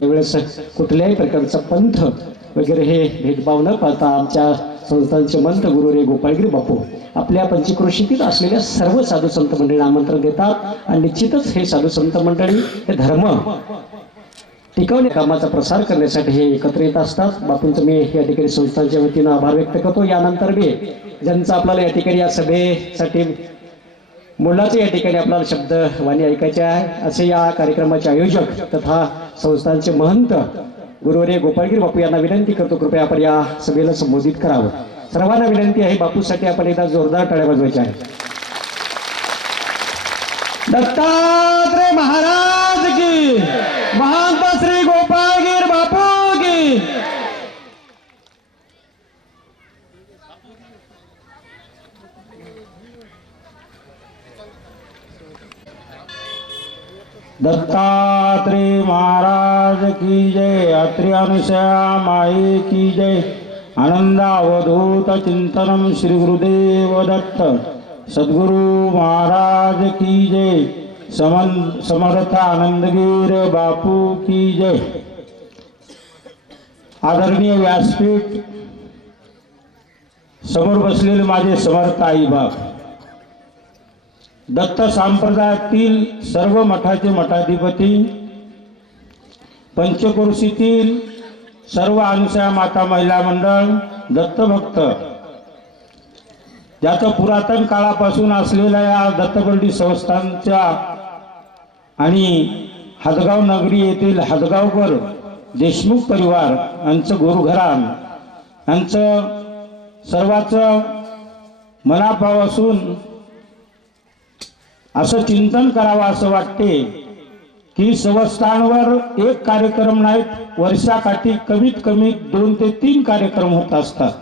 त्यावेळेस कुठल्याही प्रकारचा पंथ वगैरे हे भेदभाव न पाहता आमच्या संस्थांचे मंत गुरु रे गोपाळगिरी बापू आपल्या पंचकृषीतील असलेल्या सर्व साधू संत मंडळींना आमंत्रण देतात आणि निश्चितच हे साधू संत मंडळी हे धर्म टिकवणे कामाचा प्रसार करण्यासाठी हे एकत्र येत असतात. बापूंचं मी या ठिकाणी संस्थांच्या वतीनं आभार व्यक्त करतो. यानंतर मी ज्यांचा आपल्याला या ठिकाणी या सभेसाठी मुलाचे या ठिकाणी आपल्याला शब्द वाणी ऐकायचे आहे. असे या कार्यक्रमाचे आयोजक तथा संस्थांचे महंत गुरुवर्य गोपाळगिरी बापू यांना विनंती करतो कृपया आपण या सभेला संबोधित करावं. सर्वांना विनंती आहे बापूसाठी आपण एकदा जोरदार टाळ्या वाजवायच्या आहे दत्तात्रय महाराज की महंत श्री गोपाळगिर बापू की दत्तात्री महाराज की जय अत्रि अनुसया माई की जय। आनंदावधूत चिंतनम श्री गुरुदेव दत्त। सद्गुरु महाराज की जय। समन समर्थ आनंदगीर बापू की जय। आदरणीय व्यासपीठ समोर बसलेले माझे समर्थ आई बाप। दत्त संप्रदायातील सर्व मठाचे मठाधिपती पंचकुरुषीतील सर्व अनुसया माता महिला मंडळ दत्तभक्त ज्याचं पुरातन काळापासून असलेल्या या दत्तबर्डी संस्थांच्या आणि हदगाव नगरी येथील हदगावकर देशमुख परिवार यांचं गुरुघरान यांचं सर्वाचं मनापासून असं चिंतन करावं असं वाटते की संस्थांवर एक कार्यक्रम नाहीत वर्षाकाठी कमीत कमी दोन ते तीन कार्यक्रम होत असतात.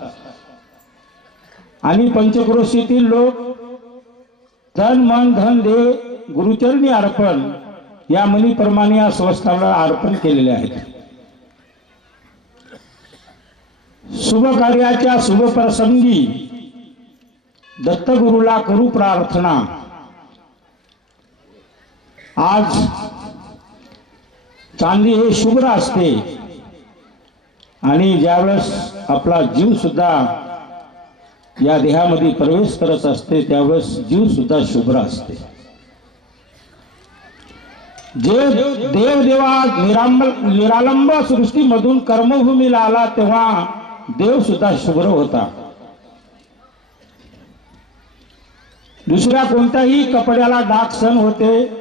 आणि पंचक्रोशीतील लोक धन मन धन दे गुरुचरणी अर्पण या मनीप्रमाणे या संस्थाला अर्पण केलेले आहेत. शुभ कार्याच्या शुभ प्रसंगी दत्तगुरूला करू प्रार्थना. आज चांदी हे शुभ्र असते. आणि ज्यावेळेस आपला जीव सुद्धा या देहामध्ये प्रवेश करत असते त्यावेळेस जीव सुद्धा शुभ्र असते. जे देव निराम निरालंब सृष्टीमधून कर्मभूमीला आला तेव्हा देव सुद्धा शुभ्र होता. दुसऱ्या कोणत्याही कपड्याला डाग सण होते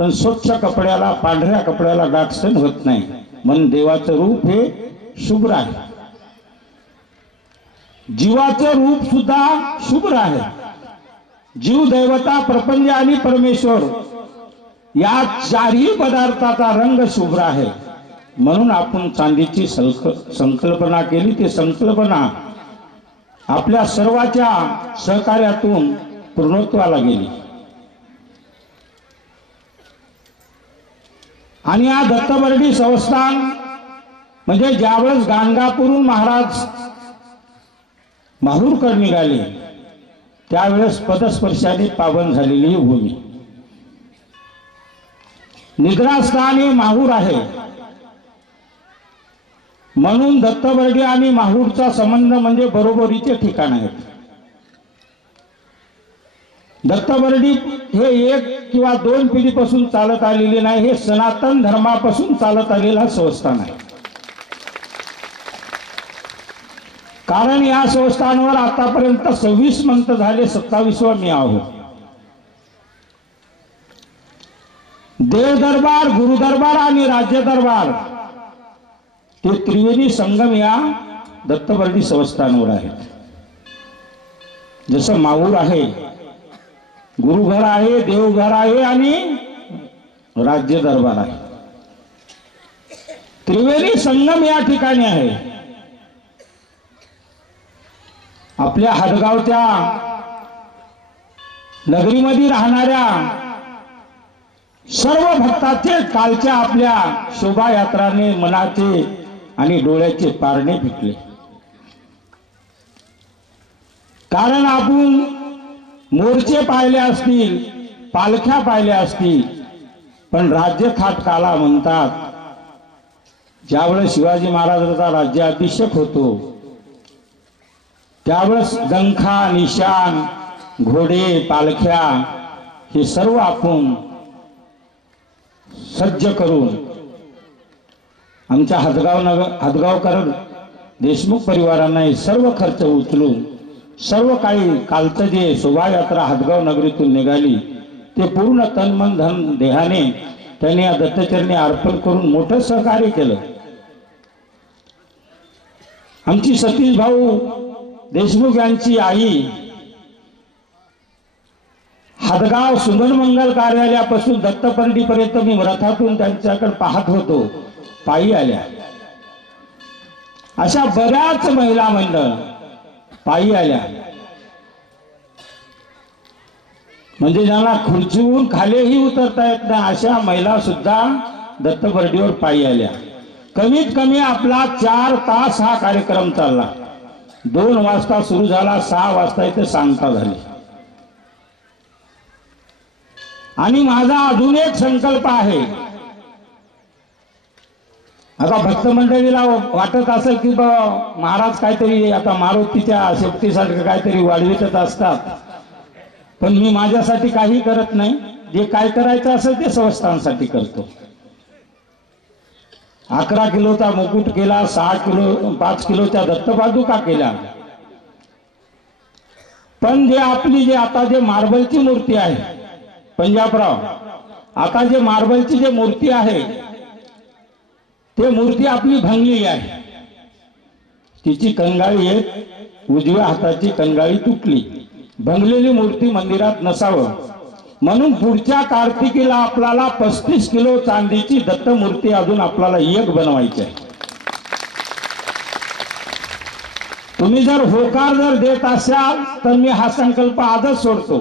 पण स्वच्छ कपड्याला पांढऱ्या कपड्याला डाग होत नाही. म्हणून देवाचं रूप हे शुभ्र आहे. जीवाचं रूप सुद्धा शुभ्र आहे. जीव दैवता प्रपंच आणि परमेश्वर या चारही पदार्थाचा रंग शुभ्र आहे. म्हणून आपण चांदीची संक- संकल्पना केली. ती संकल्पना आपल्या सर्वाच्या सहकार्यातून पूर्णत्वाला गेली. आणि या दत्तबर्डी संस्थान म्हणजे ज्यावेळेस गाणगापूरून महाराज माहूरकर निघाले त्यावेळेस पदस्पर्शाने पावन झालेली भूमी. निद्रास्थान हे माहूर आहे. म्हणून दत्तबर्डी आणि माहूरचा संबंध म्हणजे बरोबरीचे ठिकाण आहेत. दत्तबर्डी हे एक किंवा दोन पिढीपासून चालत आलेले नाही हे सनातन धर्मापासून चालत आलेला संस्थान आहे. कारण या संस्थानवर आतापर्यंत सव्वीस मंत झाले सत्तावीसवा मी आहोत. देव दरबार गुरु दरबार आणि राज्य दरबार ते त्रिवेणी संगम या दत्तबर्डी संस्थानवर आहेत. जसं माहूर आहे गुरुघर आहे देवघर आहे आणि राज्य दरबार आहे. त्रिवेणी संगम या ठिकाणी आहे. आपल्या हदगावच्या नगरीमध्ये राहणाऱ्या सर्व भक्ताचे कालच्या आपल्या शोभायात्राने मनाचे आणि डोळ्याचे पारणे फिटले. कारण आपण मोर्चे पाहिले असतील पालख्या पाहिल्या असतील पण राज्य थाट काला म्हणतात. ज्यावेळेस शिवाजी महाराजांचा राज्याभिषेक होतो त्यावेळेस गंखा निशान घोडे पालख्या हे सर्व आपण सज्ज करून आमच्या हदगाव नगर हदगावकर देशमुख परिवारांना हे सर्व खर्च उचलून सर्व काही कालचं जे शोभायात्रा हदगाव नगरीतून निघाली ते पूर्ण तन मन धन देहाने त्यांनी या दत्तचरणी अर्पण करून मोठं सहकार्य केलं. आमची सतीश भाऊ देशमुख यांची आई हदगाव सुंदरमंगल कार्यालयापासून दत्तपर्डीपर्यंत मी रथातून त्यांच्याकडे पाहत होतो पायी आल्या. अशा बऱ्याच महिला मंडळ पायी आल्या. म्हणजे ज्यांना खुर्चीहून खालीही उतरता येत नाही अशा महिला सुद्धा दत्तपर्डीवर पायी आल्या. कमीत कमी आपला चार तास हा कार्यक्रम चालला. दोन वाजता सुरू झाला सहा वाजता इथे सांगता झाली. आणि माझा अजून एक संकल्प आहे. आता भक्त मंडळीला वाटत असेल की बा महाराज काहीतरी आता मारुतीच्या शेपटीसाठी काहीतरी वाढवितच असतात. पण मी माझ्यासाठी काही करत नाही. जे काय करायचं असेल ते संस्थांसाठी करतो. अकरा किलोचा मुकुट केला सहा किलो पाच किलोच्या दत्तपादुका केल्या. पण जे आपली जे आता जे मार्बलची मूर्ती आहे पंजाबराव आता जे मार्बलची जे मूर्ती आहे ते मूर्ती आपली भांगलेली आहे तिची कंगाळी येत उजव्या हाताची कंगाळी तुटली भंगलेली मूर्ती मंदिरात नसावं म्हणून पुढच्या कार्तिकीला आपल्याला पस्तीस किलो चांदीची दत्त मूर्ती अजून आपल्याला एक बनवायची आहे तुम्ही जर होकार जर देत असाल तर मी हा संकल्प आजच सोडतो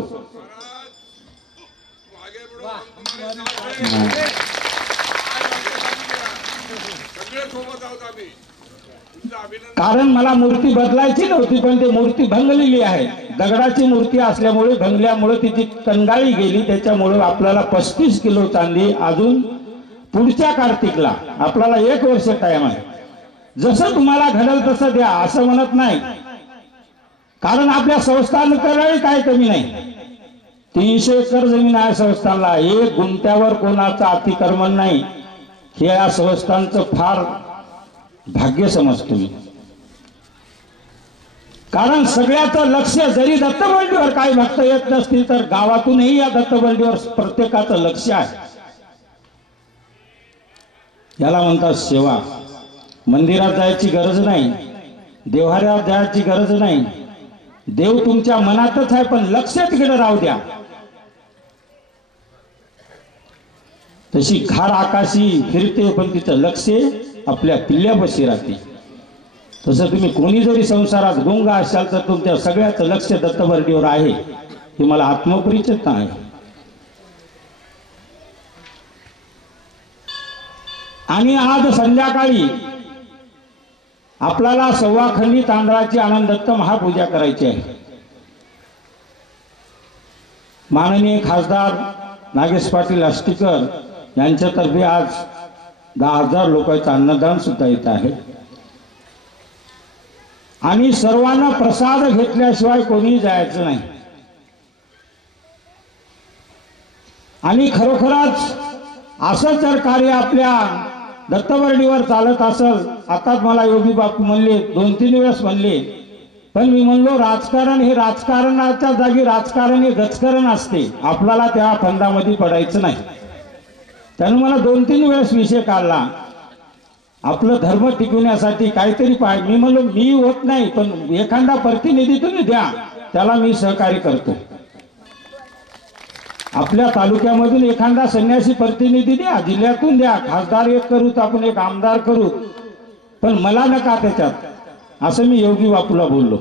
कारण मला मूर्ती बदलायची नव्हती पण ती मूर्ती भंगलेली आहे. दगडाची मूर्ती असल्यामुळे भंगल्यामुळे तिची कंगाळी गेली. त्याच्यामुळे आपल्याला पस्तीस किलो चांदी अजून पुढच्या कार्तिकला. आपल्याला एक वर्ष टाइम आहे. जसं तुम्हाला घडल तसं द्या असं म्हणत नाही. कारण आपल्या संस्थानकडे काय कमी नाही. तीनशे एकर जमीन आहे संस्थानला. एक गुंट्यावर कोणाचं अतिक्रमण नाही. हे या संस्थांचं फार भाग्य समजतो मी कारण सगळ्याचं लक्ष जरी दत्तबंडीवर काही भक्त येत नसतील तर गावातूनही या दत्तबंडीवर प्रत्येकाचं लक्ष आहे. याला म्हणतात सेवा. मंदिरात जायची गरज नाही देव्हाऱ्यात जायची गरज नाही. देव तुमच्या मनातच आहे पण लक्ष तिकडे राहू द्या. तशी घार आकाशी फिरते पण तिचं लक्ष आपल्या किल्ल्यापाशी राहते तसं तुम्ही कोणी जरी संसारात गुंग असाल तर तुमच्या सगळ्याचं लक्ष दत्तभरणीवर आहे. हे मला आत्मपरिचित आहे आणि आज संध्याकाळी आपल्याला सव्वाखंडी तांदळाची आनंद दत्त महापूजा करायची आहे. माननीय खासदार नागेश पाटील आष्टीकर यांच्यातर्फे आज दहा हजार लोकांचं अन्नदान सुद्धा येत आहे आणि सर्वांना प्रसाद घेतल्याशिवाय कोणी जायचं नाही. आणि खरोखरच असं जर कार्य आपल्या दत्तवर्णीवर चालत असल आताच मला योगी बापू म्हणले दोन तीन वेळेस म्हणले पण मी म्हणलो राजकारण हे राजकारणाच्या जागी राजकारण हे गचकरण असते. आपल्याला त्या फंदामध्ये पडायचं नाही. त्यानं मला दोन तीन वेळेस विषय काढला. आपलं धर्म टिकवण्यासाठी काहीतरी पाहिजे मी म्हणलो मी होत नाही पण एखादा प्रतिनिधी तुम्ही द्या त्याला मी सहकार्य करतो. आपल्या तालुक्यामधून एखादा संन्यासी प्रतिनिधी द्या जिल्ह्यातून द्या खासदार एक करू तर आपण एक आमदार करू. पण मला नका त्याच्यात असं मी योगी बापूला बोललो.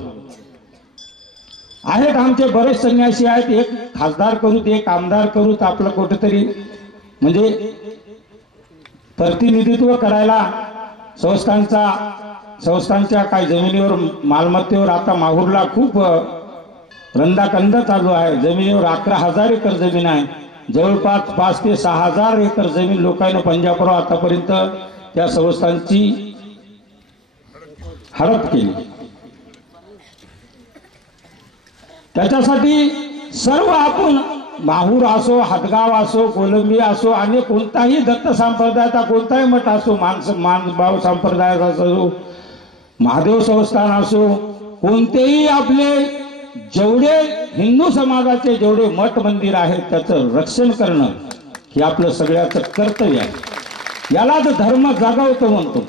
आहेत आमचे बरेच संन्यासी आहेत एक खासदार करू एक आमदार करू तर आपलं कुठेतरी म्हणजे प्रतिनिधित्व करायला संस्थांचा संस्थांच्या काही जमिनीवर मालमत्तेवर आता माहूरला खूप रंदाकंद चालू आहे. जमिनीवर अकरा हजार एकर जमीन आहे. जवळपास पाच ते सहा हजार एकर जमीन लोकांना पंजाबराव आतापर्यंत त्या संस्थांची हडप केली. त्याच्यासाठी सर्व आपण माहूर असो हातगाव असो कोलंबी असो आणि कोणताही दत्त संप्रदायाचा कोणताही मठ असो माणस मानभाव संप्रदायाचा असो महादेव संस्थान असो कोणतेही आपले जेवढे हिंदू समाजाचे जेवढे मठ मंदिर आहेत त्याचं रक्षण करणं हे आपलं सगळ्याचं कर्तव्य आहे. यालाच धर्म जागवतो म्हणतो.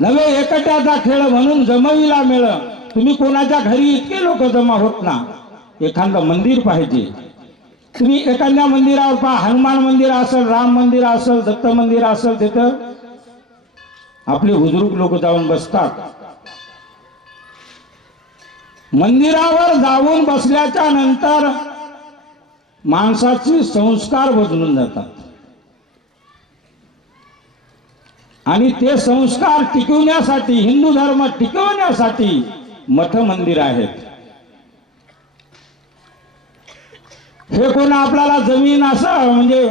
नवे एकट्याचा खेळ म्हणून जमविला मिळ तुम्ही कोणाच्या घरी इतके लोक जमा होत ना एखादं मंदिर पाहिजे. तुम्ही एखाद्या मंदिरावर पहा हनुमान मंदिर असेल राम मंदिर असेल दत्त मंदिर असेल तिथं आपले हुजरूक लोक जाऊन बसतात. मंदिरावर जाऊन बसल्याच्या नंतर माणसाचे संस्कार बदलून जातात. आणि ते संस्कार टिकवण्यासाठी हिंदू धर्म टिकवण्यासाठी मठ मंदिर आहेत. हे कोणा आपल्याला जमीन असं म्हणजे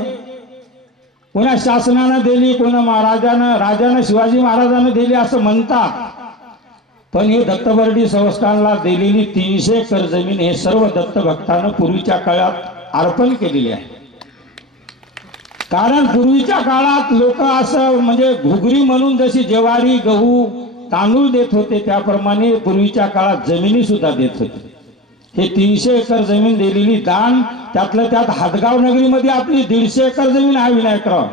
कोणा शासनानं दिली कोणा महाराजानं राजानं शिवाजी महाराजानं दिली असं म्हणतात पण हे दत्तबर्डी संस्थानला दिलेली तीनशे एकर जमीन हे सर्व दत्त भक्तानं पूर्वीच्या काळात अर्पण केलेली आहे. कारण पूर्वीच्या काळात लोक असं म्हणजे घुगरी म्हणून जशी ज्वारी गहू तांदूळ देत होते त्याप्रमाणे पूर्वीच्या काळात जमिनी सुद्धा देत होते. हे तीनशे एकर जमीन दिलेली दान त्यातलं त्यात हातगाव नगरीमध्ये आपली दीडशे एकर जमीन आहे विनायकराव.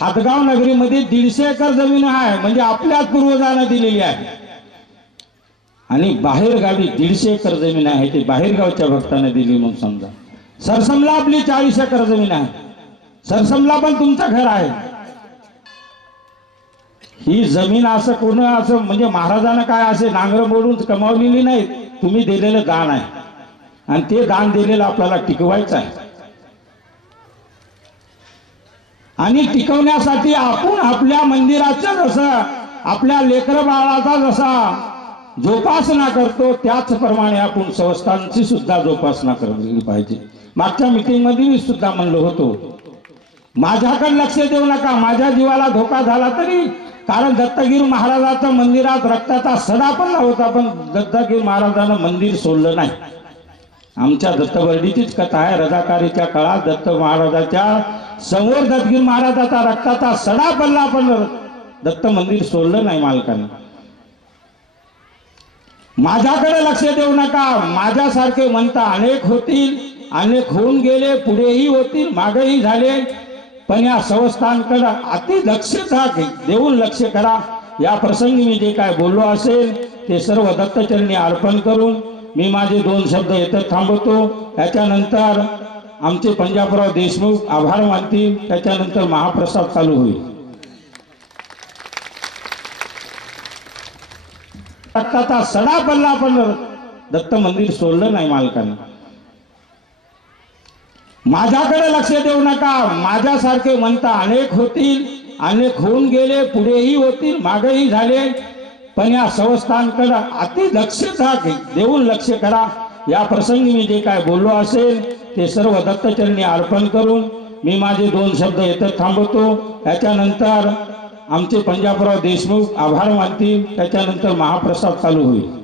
हातगाव नगरीमध्ये दीडशे एकर जमीन आहे म्हणजे आपल्याच पूर्वजानं दिलेली आहे. आणि बाहेरगावी दीडशे एकर जमीन आहे ती बाहेरगावच्या भक्तानं दिली म्हणून समजा. सरसमला आपली चाळीस एकर जमीन आहे. सरसमला पण तुमचं घर आहे. ही जमीन असं कोण असं म्हणजे महाराजानं काय असे नांगर मोडून कमावलेली नाही तुम्ही दिलेलं दान आहे. आणि ते दान दिलेलं आपल्याला टिकवायचं आहे. आणि टिकवण्यासाठी आपण आपल्या मंदिराचं जसं आपल्या लेकर बाळाचा जसा जोपासना करतो त्याचप्रमाणे आपण संस्थांची सुद्धा जोपासना करली पाहिजे. मागच्या मीटिंगमध्ये मी सुद्धा म्हणलो होतो माझ्याकडे लक्ष देऊ नका माझ्या जीवाला धोका झाला तरी कारण दत्तगिरी महाराजाचं मंदिरात रक्ताचा सडा पण होता पण दत्तगिरी महाराजानं मंदिर सोडलं नाही. आमच्या दत्तबर्डीचीच कथा आहे रजाकारीच्या काळात दत्त महाराजाच्या संवर दत्तगिरी महाराजाचा रक्ताचा सडा पडला पण दत्त मंदिर सोडलं नाही मालकानं. माझ्याकडे लक्ष देऊ नका माझ्यासारखे म्हणता अनेक होतील अनेक होऊन गेले पुढेही होतील मागेही झाले पण या संस्थांकडे अति लक्ष देऊन लक्ष करा. या प्रसंगी मी जे काय बोललो असेल ते सर्व दत्तचरणी अर्पण करून मी माझे दोन शब्द येतं थांबवतो. त्याच्यानंतर आमचे पंजाबराव देशमुख आभार मानतील. त्याच्यानंतर महाप्रसाद चालू होईल. रक्ताचा सडा पडला पण दत्त मंदिर सोडलं नाही मालकाने. माझ्याकडे लक्ष देऊ नका. माझ्यासारखे म्हणता अनेक होतील. अनेक होऊन गेले पुढेही होतील मागेही झाले. पण या संस्थांकडे अति लक्ष देऊन लक्ष करा. या प्रसंगी मी जे काय बोललो असेल ते सर्व दत्तचरणी अर्पण करून मी माझे दोन शब्द येतं थांबवतो. त्याच्यानंतर आमचे पंजाबराव देशमुख आभार मानतील. त्याच्यानंतर महाप्रसाद चालू होईल.